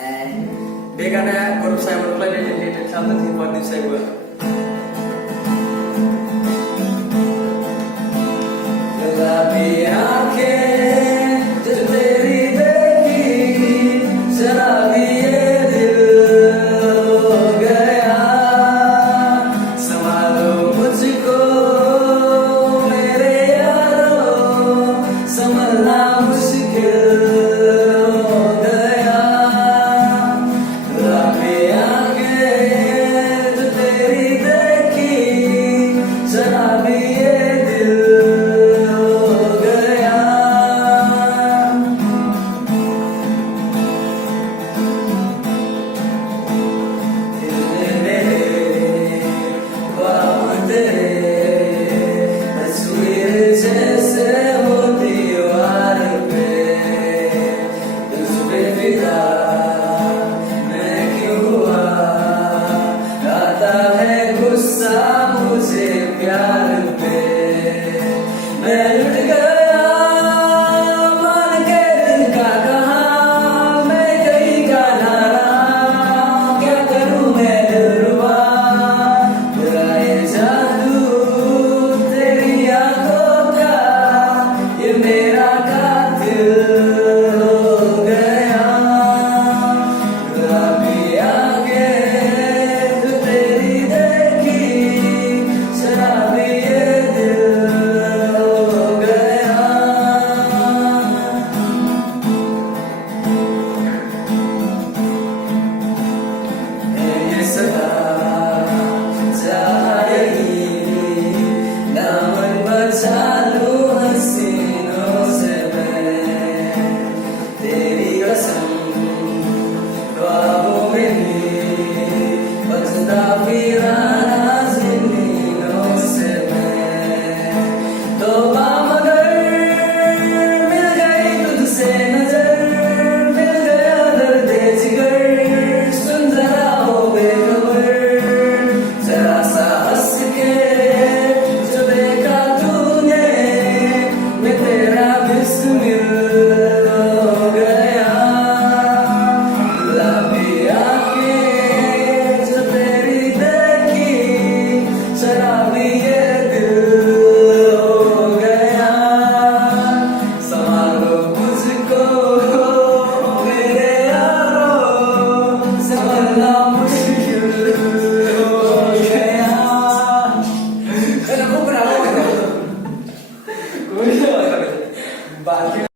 Beganan grup saya mulai dari satu di pondok saya buat. Tetapi आंखें जो तेरी देखी शराबी ये दिल हो गया संभालो मुझको मेरे यारों संभलना मुश्किल हो गया ततापि आंखें जो तेरी देखी शराबी ये दिल जैसे हो दीवार पे तुझ पे फिदा मैं क्यों हुआ आता है गुस्सा मुझे प्यार पे मैं लुट गया मान के दिल का कहा मैं कहीं का ना रहा क्या करूं मैं दिलरुबा तेरा ये जादू तेरी आंखों का ये मेरा कातिल हो गया गुलाबी आंखें जो तेरी देखी शराबी ये दिल हो गया ये सदा जाएगी दामन बचा लूं हसीनों से मैं तेरी कसम ख्वाबों में भी बचता वीराना ज़मीनों से मैं तौबा मगर मिल गई तुझसे नजर मिल गया दर्द जिगर सुन जरा हो बेखबर जरा सा हंस के जो देखा तूने मैं तेरा बिस्मिल हो गया गुलाबी आंखें जो तेरी देखी शराबी ये दिल हो गया संभालो मुझको मेरे यारों संभलना मुश्किल हो गया aku berapa? Gue